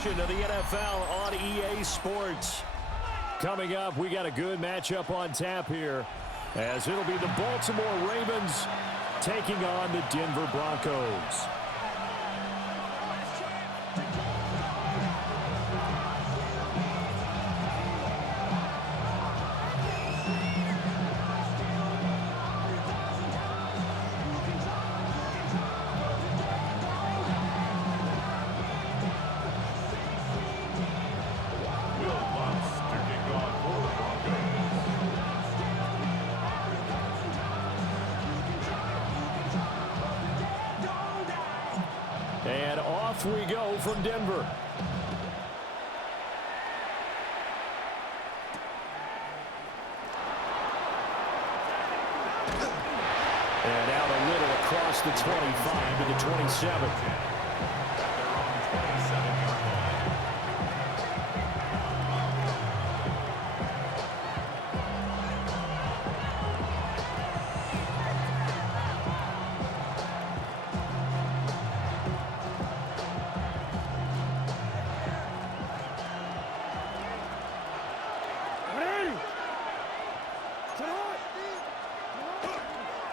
Of the NFL on EA Sports. Coming up, we got a good matchup on tap here, as it'll be the Baltimore Ravens taking on the Denver Broncos. And off we go from Denver. And out a little across the 25 to the 27.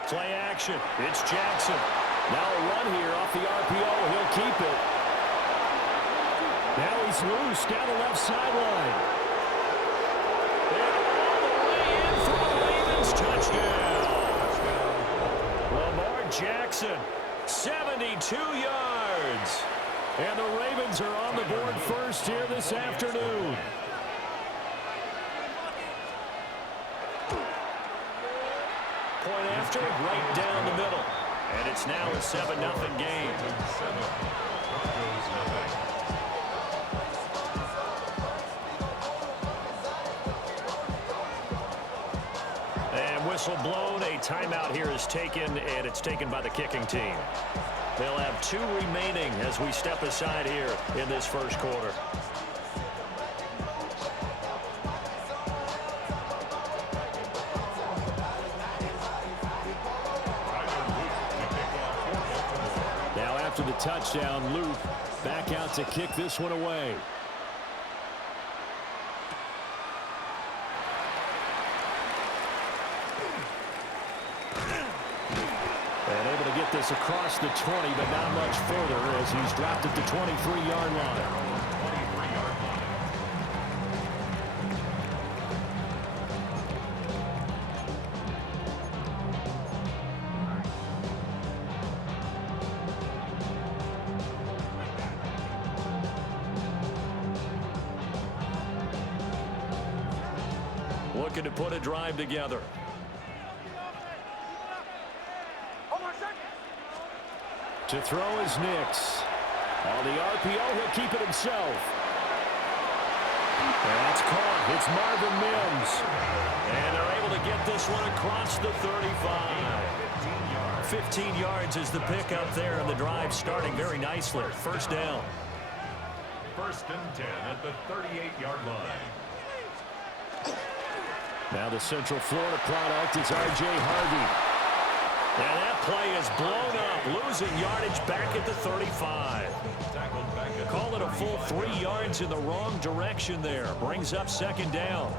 Play action. It's Jackson. Now a run here off the RPO. He'll keep it. Now he's loose down the left sideline. And all the way in for the Ravens touchdown. Lamar Jackson, 72 yards. And the Ravens are on the board first here this afternoon. Point after, right down the middle. And it's now a 7-0 game. And whistle blown. A timeout here is taken, and it's taken by the kicking team. They'll have 2 remaining as we step aside here in this first quarter. After the touchdown, Luke back out to kick this one away. And able to get this across the 20, but not much further as he's dropped at the 23-yard line. Looking to put a drive together. To throw is Nix. On the RPO, he'll keep it himself. And that's caught. It's Marvin Mims. And they're able to get this one across the 35. 15 yards is the pickup there, and the drive starting very nicely. First down. First and 10 at the 38-yard line. Now the Central Florida product is R.J. Harvey. And that play is blown up, losing yardage back at the 35. Call it a full 3 yards in the wrong direction there. Brings up second down.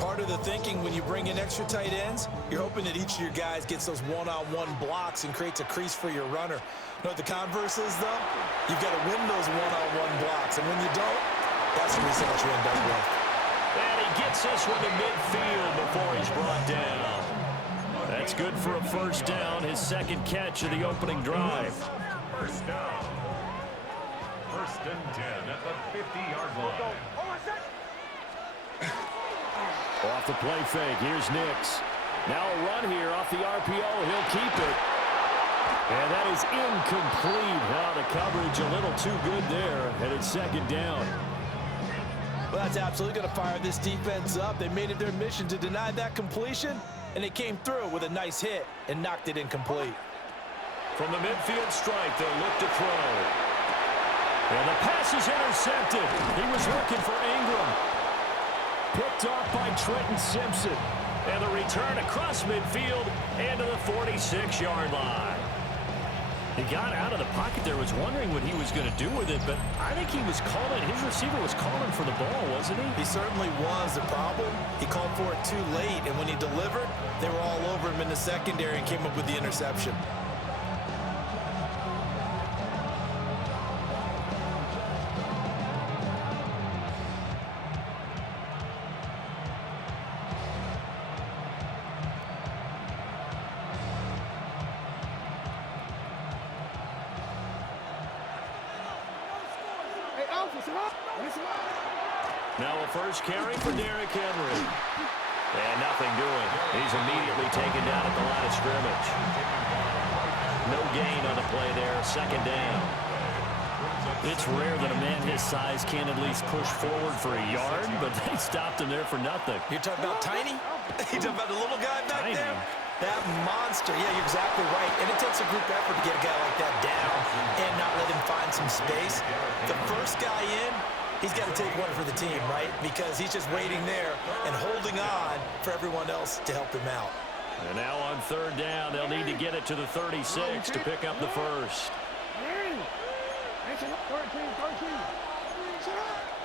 Part of the thinking when you bring in extra tight ends, you're hoping that each of your guys gets those one-on-one blocks and creates a crease for your runner. You know what the converse is, though? You've got to win those one-on-one blocks, and when you don't, that's the result you end up with. And he gets this one to midfield before he's brought down. That's good for a first down, his second catch of the opening drive. First down. First and 10 at the 50-yard line. Off the play fake, here's Nix. Now a run here off the RPO, he'll keep it. And that is incomplete. Now the coverage a little too good there, and it's second down. Well, that's absolutely going to fire this defense up. They made it their mission to deny that completion, and they came through with a nice hit and knocked it incomplete. From the midfield strike, they'll look to throw. And the pass is intercepted. He was looking for Ingram. Picked off by Trenton Simpson. And the return across midfield and to the 46-yard line. He got out of the pocket there, was wondering what he was going to do with it, but I think he was calling, his receiver was calling for the ball, wasn't he? He certainly was. The problem, he called for it too late, and when he delivered, they were all over him in the secondary and came up with the interception. Now a first carry for Derrick Henry. And nothing doing. He's immediately taken down at the line of scrimmage. No gain on the play there. Second down. It's rare that a man his size can at least push forward for a yard, but they stopped him there for nothing. You're talking about tiny? You're talking about the little guy back there? That monster. Yeah, you're exactly right. And it takes a group effort to get a guy like that down and not let him find some space. The first guy in, he's got to take one for the team, right? Because he's just waiting there and holding on for everyone else to help him out. And now on third down, they'll need to get it to the 36 to pick up the first.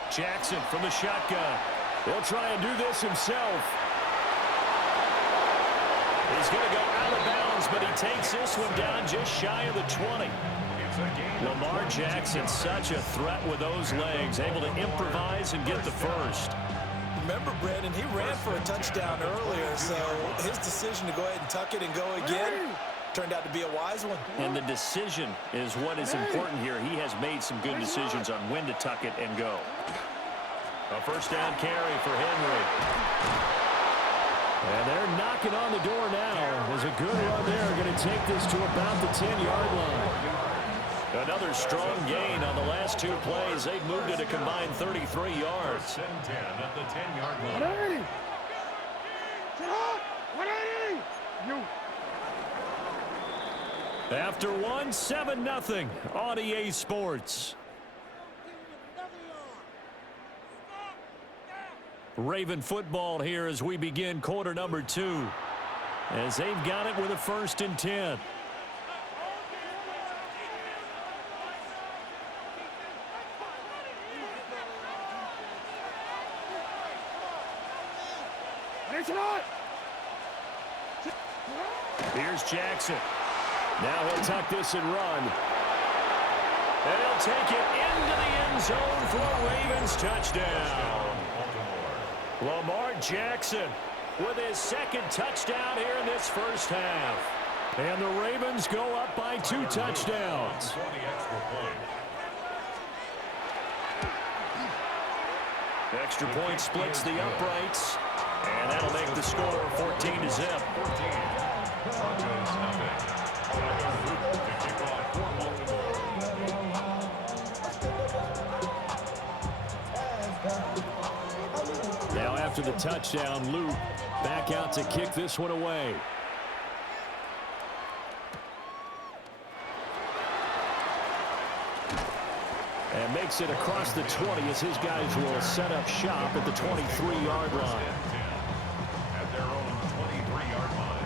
Jackson from the shotgun. He'll try and do this himself. He's going to go out of bounds, but he takes this one down just shy of the 20. Lamar Jackson, such a threat with those legs, able to improvise and get the first. Remember, Brandon, he ran for a touchdown earlier, so his decision to go ahead and tuck it and go again turned out to be a wise one. And the decision is what is important here. He has made some good decisions on when to tuck it and go. A first down carry for Henry. And they're knocking on the door now. There's a good run there. Going to take this to about the 10-yard line. Another strong gain on the last two plays. They've moved it a combined 33 yards. 10 at the 10-yard line. After one, 7-0 on EA Sports. Raven football here as we begin quarter number 2. As they've got it with a 1st and 10. Here's Jackson. Now he'll tuck this and run. And he'll take it into the end zone for a Ravens touchdown. Lamar Jackson with his second touchdown here in this first half. And the Ravens go up by 2 touchdowns. Extra point splits the uprights. And that'll make the score 14-0. Now after the touchdown, Luke back out to kick this one away. And makes it across the 20 as his guys will set up shop at the 23-yard line. At their own 23-yard line.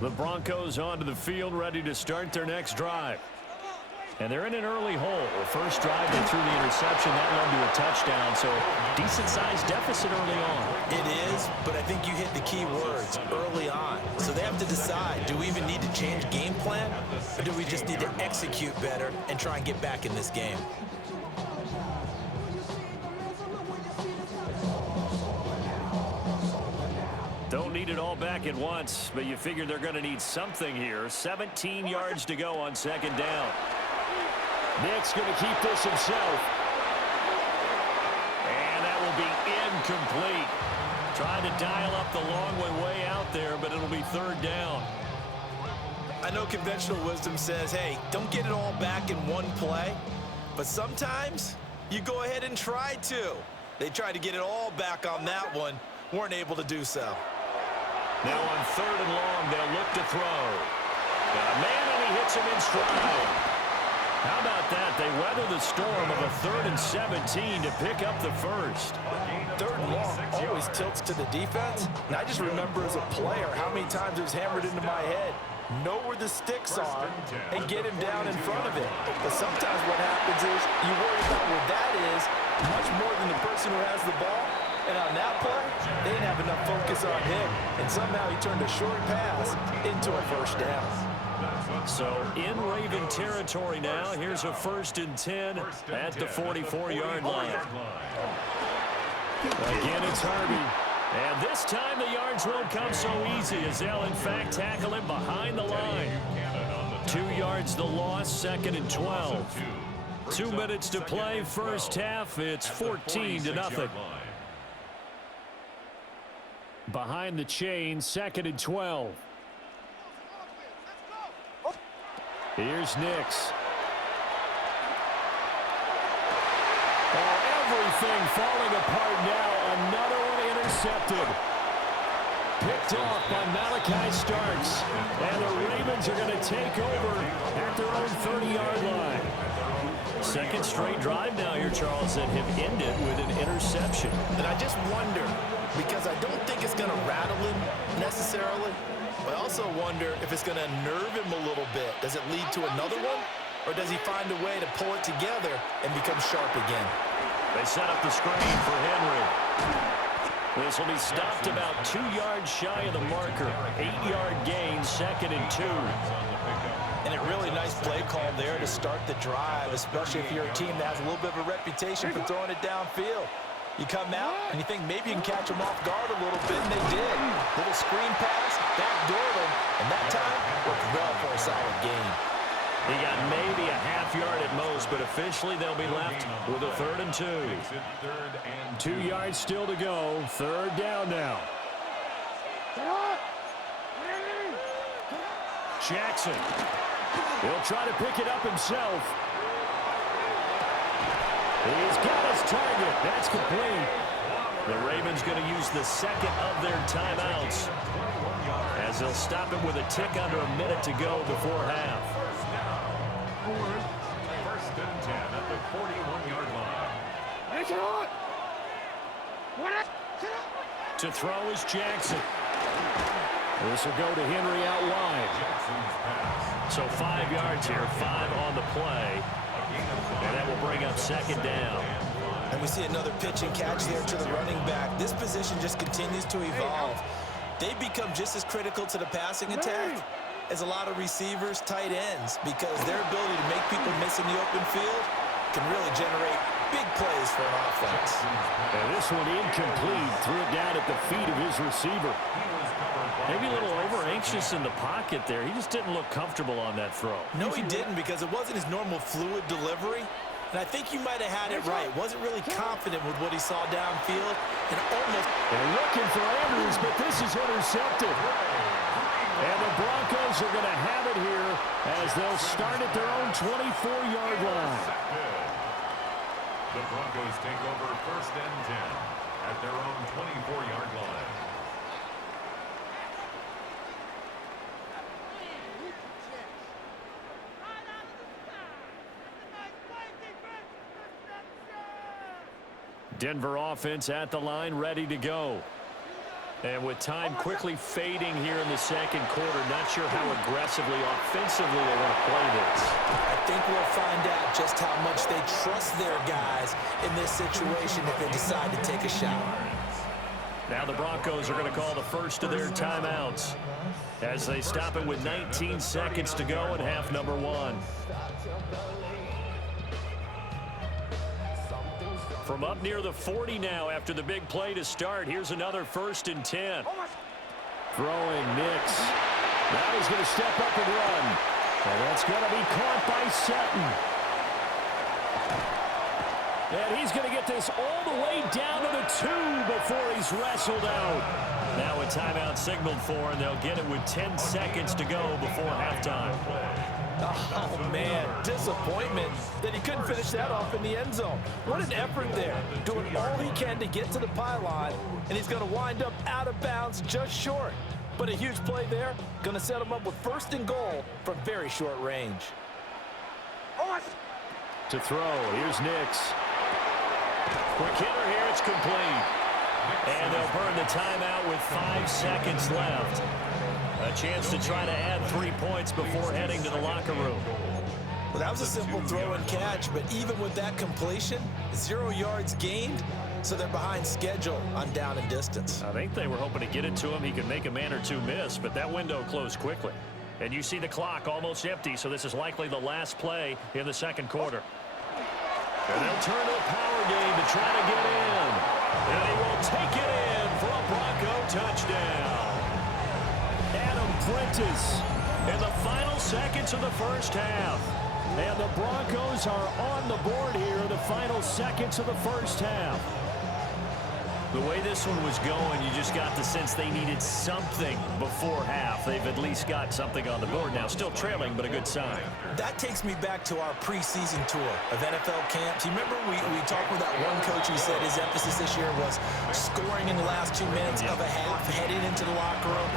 The Broncos onto the field, ready to start their next drive. And they're in an early hole. First drive, they threw the interception. That led to a touchdown, so decent-sized deficit early on. It is, but I think you hit the key words, early on. So they have to decide, do we even need to change game plan, or do we just need to execute better and try and get back in this game? Don't need it all back at once, but you figure they're going to need something here. 17 yards to go on second down. Nick's going to keep this himself. And that will be incomplete. Trying to dial up the long way out there, but it'll be third down. I know conventional wisdom says, hey, don't get it all back in one play. But sometimes you go ahead and try to. They tried to get it all back on that one. Weren't able to do so. Now on third and long, they'll look to throw. Got a man, and he hits him in stride. How about that? They weather the storm of a 3rd and 17 to pick up the first. 3rd and long always tilts to the defense. And I just remember as a player how many times it was hammered into my head. Know where the sticks are and get him down in front of it. But sometimes what happens is you worry about where that is much more than the person who has the ball. And on that play, they didn't have enough focus on him. And somehow he turned a short pass into a first down. So in Raven territory now, here's a 1st and 10 at the 44-yard line. Again, it's Harvey. And this time the yards won't come so easy as they'll, in fact, tackle him behind the line. 2 yards the loss, 2nd and 12. 2 minutes to play, first half. It's 14-0. Behind the chain, 2nd and 12. Here's Nix. Oh, everything falling apart now. Another one intercepted. Picked off by Malachi Starks. And the Ravens are going to take over at their own 30-yard line. 2nd straight drive now here, Charles, that have ended with an interception. And I just wonder, because I don't think it's going to rattle him necessarily, but I also wonder if it's going to nerve him a little bit. Does it lead to another one? Or does he find a way to pull it together and become sharp again? They set up the screen for Henry. This will be stopped about 2 yards shy of the marker. 8-yard gain, 2nd and 2. And a really nice play call there to start the drive, especially if you're a team that has a little bit of a reputation for throwing it downfield. You come out and you think maybe you can catch them off guard a little bit, and they did. Little screen pass, backdoored them, and that time worked well for a solid gain. He got maybe a half yard at most, but officially they'll be left with a 3rd and 2. 2 yards still to go. 3rd down now. Jackson. He'll try to pick it up himself. He's got his target. That's complete. The Ravens going to use the 2nd of their timeouts as they'll stop it with a tick under a minute to go before half. 1st and 10 at the 41-yard line. To throw is Jackson. This will go to Henry out wide. So 5 yards here, 5 on the play. And that will bring up 2nd down. And we see another pitch and catch there to the running back. This position just continues to evolve. They become just as critical to the passing attack as a lot of receivers, tight ends, because their ability to make people miss in the open field can really generate big plays for an offense. And this one incomplete. Threw it down at the feet of his receiver. Maybe a little over-anxious in the pocket there. He just didn't look comfortable on that throw. No, he didn't, because it wasn't his normal fluid delivery. And I think you might have had it right. Wasn't really confident with what he saw downfield. And almost... They're looking for Andrews, but this is intercepted. And the Broncos are going to have it here as they'll start at their own 24-yard line. The Broncos take over 1st and 10 at their own 24-yard line. Denver offense at the line, ready to go. And with time quickly fading here in the 2nd quarter, not sure how aggressively, offensively they want to play this. I think we'll find out just how much they trust their guys in this situation if they decide to take a shot. Now the Broncos are going to call the first of their timeouts as they stop it with 19 seconds to go in half number 1. From up near the 40 now after the big play to start. Here's another 1st and 10. Throwing Nix. Now he's going to step up and run. And that's going to be caught by Sutton. And he's going to get this all the way down to the 2 before he's wrestled out. Now a timeout signaled for, and they'll get it with 10 seconds to go before halftime. Oh, man, disappointment that he couldn't finish that off in the end zone. What an effort there, doing all he can to get to the pylon, and he's going to wind up out of bounds just short. But a huge play there, going to set him up with 1st and goal from very short range. To throw, here's Nix. Quick hitter here, it's complete. And they'll burn the timeout with 5 seconds left. A chance to try to add 3 points before heading to the locker room. Well, that was a simple throw and catch, but even with that completion, 0 yards gained, so they're behind schedule on down and distance. I think they were hoping to get it to him. He could make a man or two miss, but that window closed quickly. And you see the clock almost empty, so this is likely the last play in the second quarter. And they'll turn to the power game to try to get in. And he will take it in for a Bronco touchdown. Adam Prentice in the final seconds of the first half. And the Broncos are on the board here in the final seconds of the first half. The way this one was going, you just got the sense they needed something before half. They've at least got something on the board now. Still trailing, but a good sign. That takes me back to our preseason tour of NFL camps. You remember we talked with that one coach who said his emphasis this year was scoring in the last 2 minutes of a half, heading into the locker room.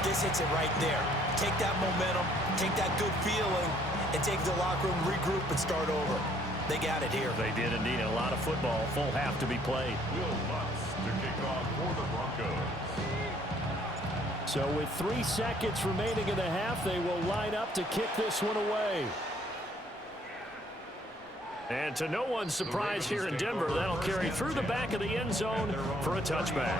This hits it right there. Take that momentum, take that good feeling, and take the locker room, regroup, and start over. They got it here. They did indeed. A lot of football, full half to be played. Will Lutz to kick off for the Broncos. So with 3 seconds remaining in the half, they will line up to kick this one away. And to no one's surprise here in Denver, that'll carry through the back of the end zone for a touchback.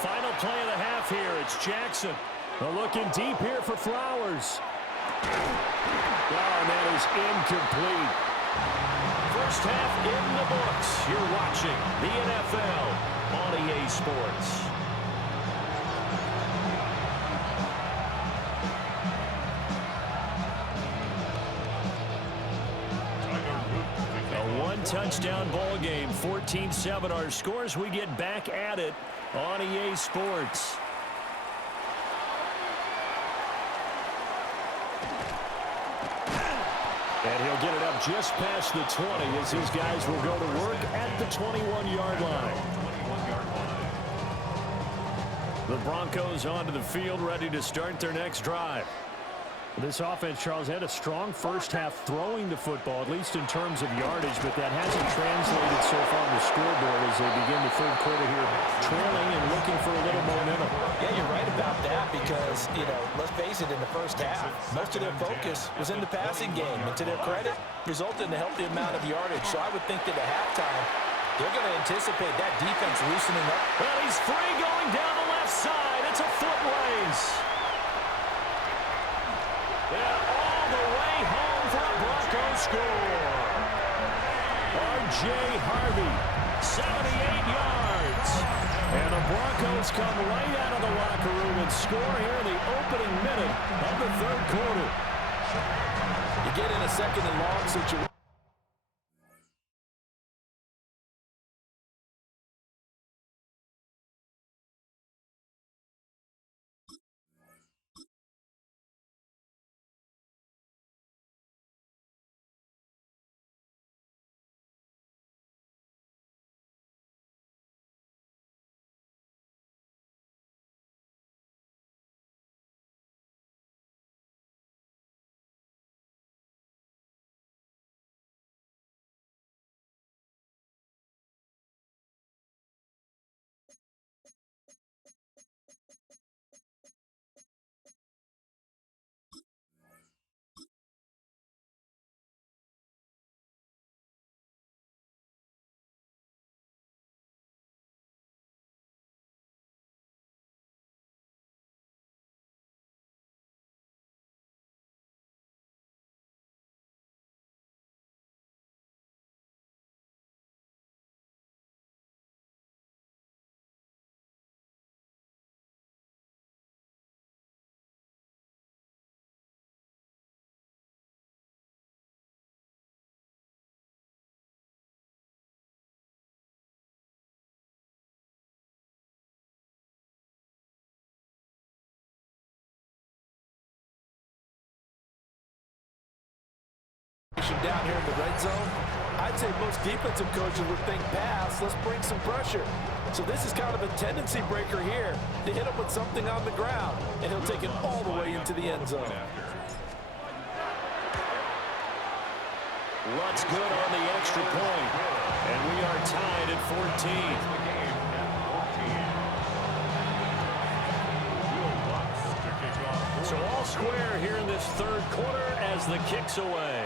Final play of the half here. It's Jackson. Looking deep here for Flowers. Oh, and that is incomplete. First half in the books. You're watching the NFL on EA Sports. A one-touchdown ball game, 14-7 our scores. We get back at it on EA Sports. And he'll get it up just past the 20 as his guys will go to work at the 21-yard line. The Broncos onto the field, ready to start their next drive. This offense, Charles, had a strong first half throwing the football, at least in terms of yardage, but that hasn't translated so far on the scoreboard as they begin the third quarter here, trailing and looking for a little momentum. Yeah, you're right about that because, let's face it, in the first half, most of their focus was in the passing game. And to their credit, resulted in a healthy amount of yardage. So I would think that at halftime, they're going to anticipate that defense loosening up. Well, he's free going down the left side. It's a foot race. Yeah, all the way home for a Broncos score. R.J. Harvey, 78 yards. And the Broncos come right out of the locker room and score here in the opening minute of the third quarter. You get in a second and long situation. Down here in the red zone, I I'd say most defensive coaches would think pass, let's bring some pressure. So this is kind of a tendency breaker here to hit him with something on the ground, and he'll take it all the way into the end zone. Rutt's good on the extra point, and we are tied at 14. So all square here in this third quarter as the kick's away.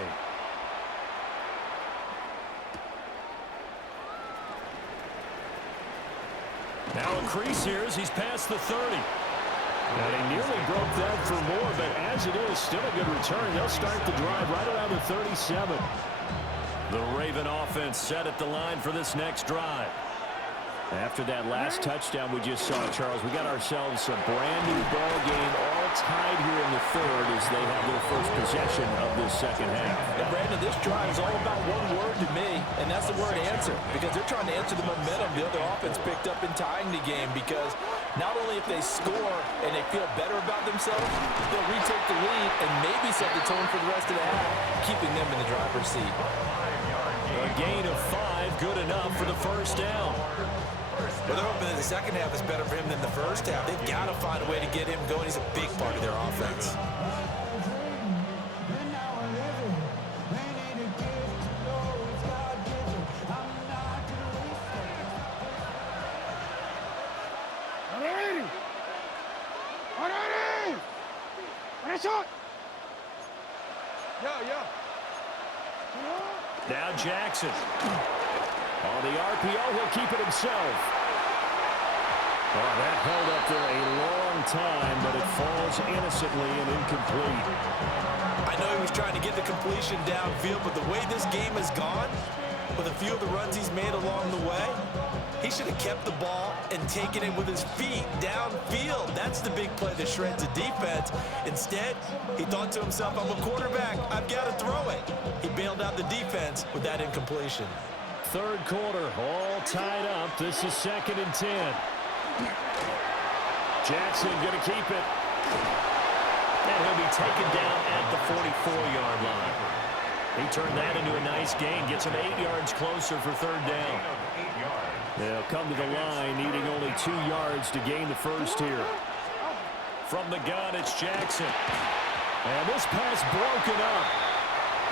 Now a crease here as he's past the 30. And he nearly broke that for more, but as it is, still a good return. They'll start the drive right around the 37. The Raven offense set at the line for this next drive. After that last touchdown we just saw, Charles, we got ourselves a brand-new ball game, all tied here in the third as they have their first possession of this second half. And Brandon, this drive is all about one word to me, and that's the word answer, because they're trying to answer the momentum the other offense picked up in tying the game, because not only if they score and they feel better about themselves, they'll retake the lead and maybe set the tone for the rest of the half, keeping them in the driver's seat. A gain of 5, good enough for the first down. Well, they're hoping that the second half is better for him than the first half. They've got to find a way to get him going. He's a big part of their offense. Now Jackson. On the RPO, he'll keep it himself. Oh, that held up there a long time, but it falls innocently and incomplete. I know he was trying to get the completion downfield, but the way this game has gone, with a few of the runs he's made along the way, he should have kept the ball and taken it with his feet downfield. That's the big play that shreds the defense. Instead, he thought to himself, I'm a quarterback, I've got to throw it. He bailed out the defense with that incompletion. Third quarter, all tied up. This is 2nd and 10. Jackson going to keep it. And he'll be taken down at the 44-yard line. He turned that into a nice gain. Gets him 8 yards closer for third down. They'll come to the line, needing only 2 yards to gain the first here. From the gun, it's Jackson. And this pass broken up.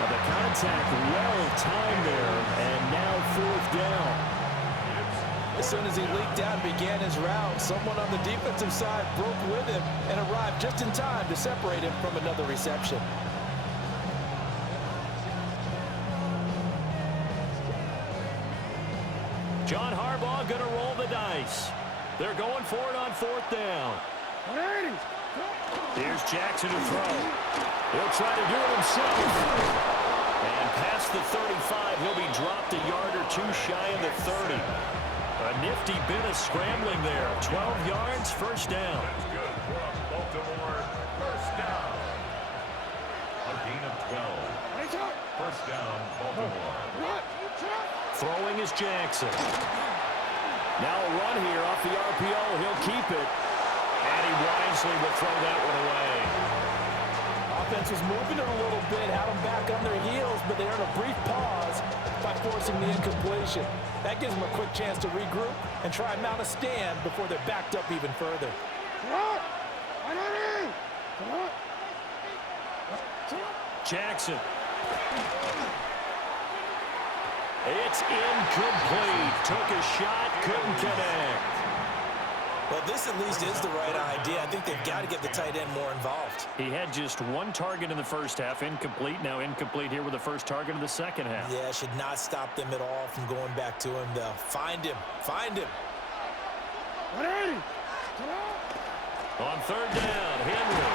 The contact well timed there, and now 4th down. As soon as he leaked out and began his route, someone on the defensive side broke with him and arrived just in time to separate him from another reception. John Harbaugh going to roll the dice. They're going for it on 4th down. Here's Jackson to throw. He'll try to do it himself. And past the 35, he'll be dropped a yard or 2 shy of the 30. A nifty bit of scrambling there. 12 yards, first down. That's good for Baltimore. First down. A gain of 12. First down, Baltimore. Throwing is Jackson. Now a run here off the RPO. He'll keep it. And he wisely will throw that one away. Offense was moving it a little bit, had them back on their heels, but they earned a brief pause by forcing the incompletion. That gives them a quick chance to regroup and try and mount a stand before they're backed up even further. Jackson. It's incomplete. Took a shot, couldn't connect. Well, this at least is the right idea. I think they've got to get the tight end more involved. He had just 1 target in the first half, incomplete. Now incomplete here with the first target of the second half. Yeah, should not stop them at all from going back to him, though. Find him. Find him. On 3rd down, Henry.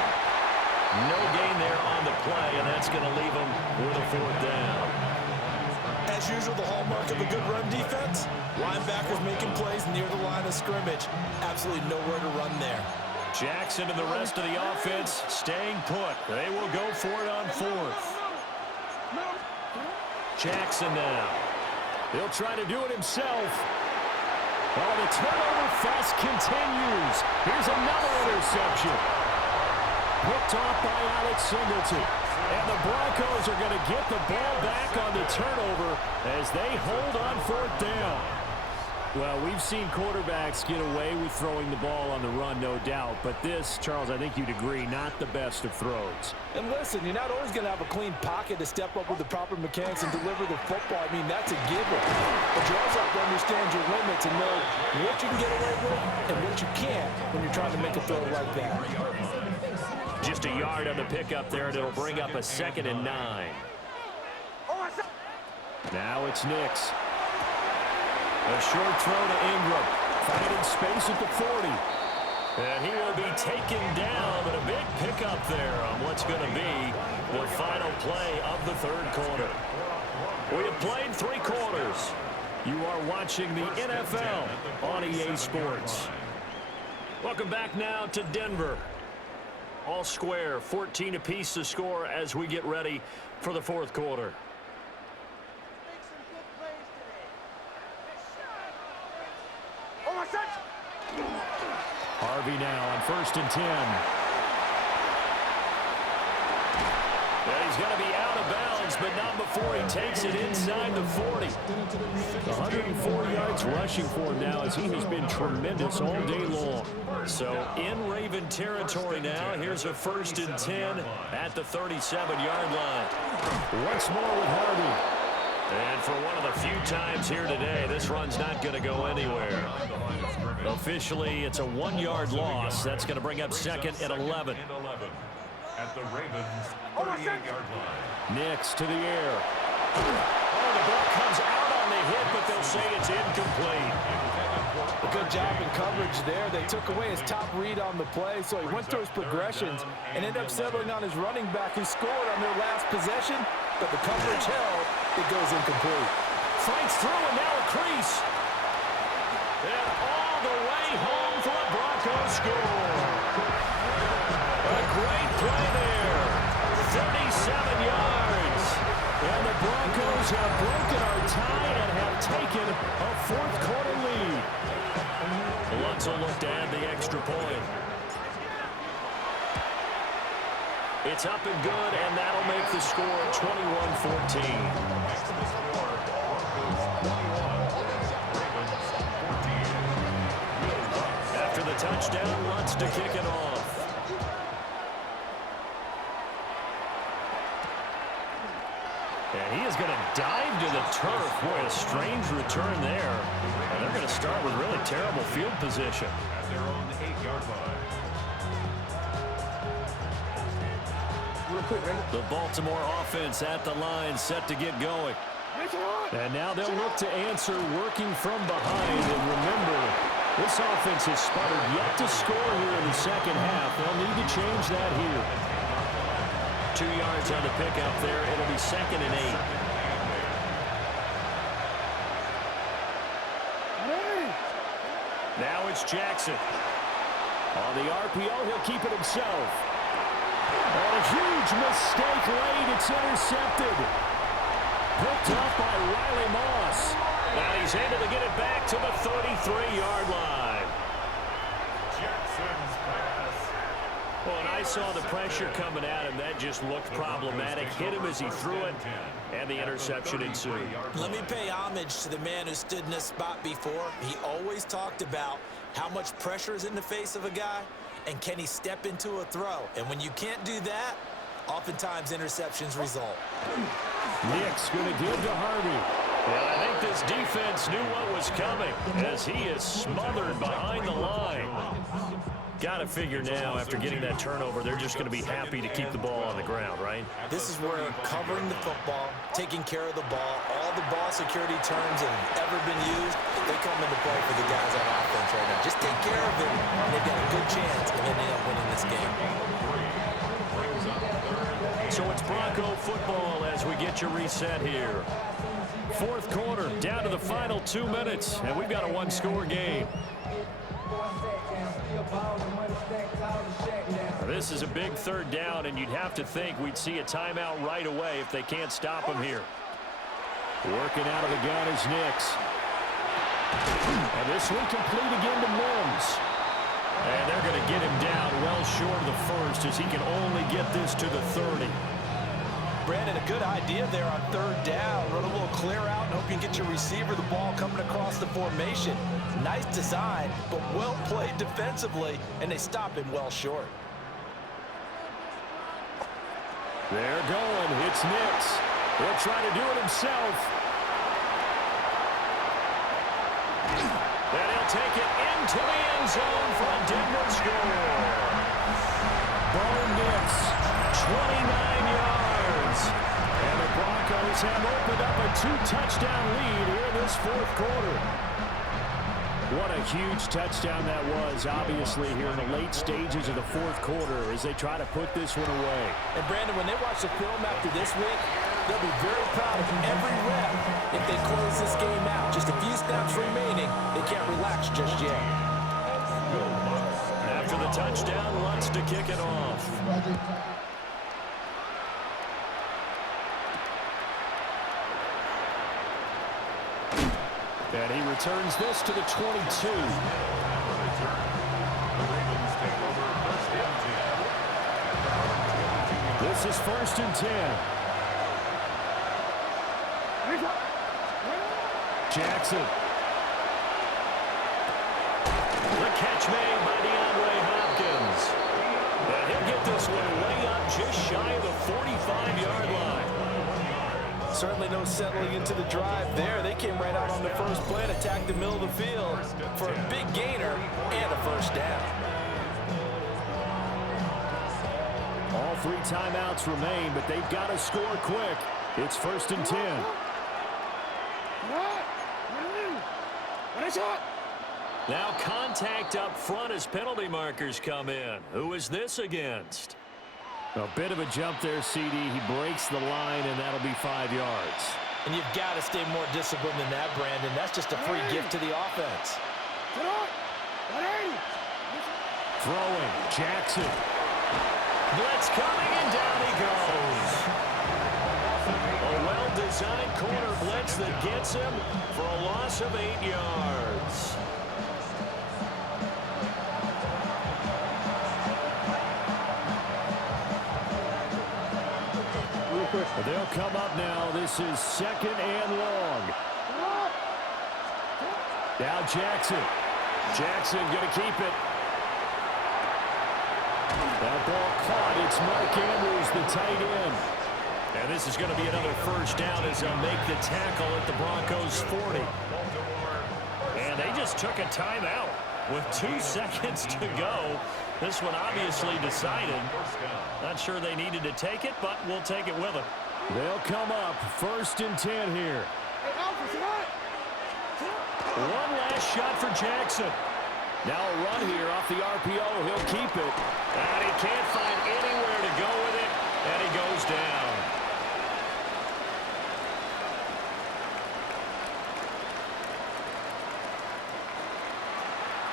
No gain there on the play, and that's going to leave him with a 4th down. As usual, the hallmark of a good run defense, linebackers making plays near the line of scrimmage. Absolutely nowhere to run there. Jackson and the rest of the offense staying put. They will go for it on 4th. Jackson now. He'll try to do it himself. Well, the turnover fest continues. Here's another interception. Picked off by Alex Singleton. And the Broncos are going to get the ball back on the turnover as they hold on 4th down. Well, we've seen quarterbacks get away with throwing the ball on the run, no doubt. But this, Charles, I think you'd agree, not the best of throws. And listen, you're not always going to have a clean pocket to step up with the proper mechanics and deliver the football. I mean, that's a given. But you also have to understand your limits and know what you can get away with and what you can't when you're trying to make a throw like that. Just a yard on the pickup there, and it'll bring up a 2nd and 9. Now it's Nix. A short throw to Ingram, finding space at the 40. And he will be taken down, but a big pickup there on what's going to be the final play of the 3rd quarter. We have played 3 quarters. You are watching the NFL on EA Sports. Welcome back now to Denver. All square, 14 apiece to score as we get ready for the 4th quarter. Harvey now on 1st and 10. Well, he's going to be out of bounds, but not before he takes it inside the 40. 104 yards rushing for him now as he has been tremendous all day long. So in Raven territory now, here's a 1st and 10 at the 37-yard line. Once more with Harvey. And for one of the few times here today, this run's not going to go anywhere. Officially, it's a 1-yard loss. That's going to bring up 2nd and 11. At the Ravens' 38-yard line. Nix to the air. Oh, the ball comes out on the hit, but they'll say it's incomplete. A good job in coverage there. They took away his top read on the play, so he went through his progressions and ended up settling on his running back who scored on their last possession, but the coverage held. It goes incomplete. Fights through, and now a crease. And all the way home for a Broncos score. A great play there. 37 yards. And the Broncos have broken our tie and have taken a 4th quarter lead. Lutz will look to add the extra point. It's up and good, and that'll make the score 21-14. After the touchdown, Lutz to kick it off. And he is going to dive to the turf. Boy, a strange return there. And they're going to start with really terrible field position. At their own 8-yard line. The Baltimore offense at the line, set to get going. And now they'll look to answer working from behind. And remember, this offense has sputtered yet to score here in the 2nd half. They'll need to change that here. 2 yards on the pickup there. It'll be 2nd and 8. Now it's Jackson. On the RPO, he'll keep it himself. And a huge mistake late. It's intercepted. Picked up by Riley Moss. Now he's able to get it back to the 33-yard line. Jackson's pass. Well, and I saw the pressure coming at him. That just looked problematic. Hit him as he threw it, and the interception ensued. Let me pay homage to the man who stood in this spot before. He always talked about how much pressure is in the face of a guy, and can he step into a throw? And when you can't do that, oftentimes interceptions result. Nick's going to give to Harvey. Well, I think this defense knew what was coming as he is smothered behind the line. Got to figure now, after getting that turnover, they're just going to be happy to keep the ball on the ground, right? This is where covering the football, taking care of the ball, all the ball security terms that have ever been used, they come into play for the guys on offense right now. Just take care of it, and they've got a good chance of ending up winning this game. So it's Bronco football as we get you reset here. 4th quarter, down to the final 2 minutes, and we've got a one-score game. This is a big 3rd down, and you'd have to think we'd see a timeout right away if they can't stop him here. Working out of the gun is Nix. And this one complete again to Mims. And they're going to get him down well short of the 1st as he can only get this to the 30. Brandon, a good idea there on third down. Run a little clear out and hope you get your receiver the ball coming across the formation. Nice design, but well played defensively, and they stop him well short. They're going. It's Nix. He'll try to do it himself. And he'll take it into the end zone for a Denver score. Bo Nix, 29 yards. And the Broncos have opened up a 2-touchdown lead here in this fourth quarter. What a huge touchdown that was, obviously, here in the late stages of the fourth quarter as they try to put this one away. And, Brandon, when they watch the film after this week, they'll be very proud of every rep if they close this game out. Just a few snaps remaining. They can't relax just yet. After the touchdown, wants to kick it off. And he returns this to the 22. This is 1st and 10. Jackson. The catch made by DeAndre Hopkins. And he'll get this one way up just shy of the 45-yard line. Certainly no settling into the drive there. They came right out on the first play and attacked the middle of the field for a big gainer and a first down. All 3 timeouts remain, but they've got to score quick. It's 1st and 10. Now contact up front as penalty markers come in. Who is this against? A bit of a jump there, CD. He breaks the line, and that'll be 5 yards. And you've got to stay more disciplined than that, Brandon. That's just a free gift to the offense. Throwing, Jackson. Blitz coming, and down he goes. A well-designed corner blitz that gets him for a loss of 8 yards. They'll come up now. This is 2nd and long. Now Jackson. Jackson going to keep it. That ball caught. It's Mark Andrews, the tight end. And this is going to be another first down as they'll make the tackle at the Broncos' 40. And they just took a timeout with 2 seconds to go. This one obviously decided. Not sure they needed to take it, but we'll take it with them. They'll come up 1st and 10 here. One last shot for Jackson. Now a run here off the RPO. He'll keep it. And he can't find anywhere to go with it. And he goes down.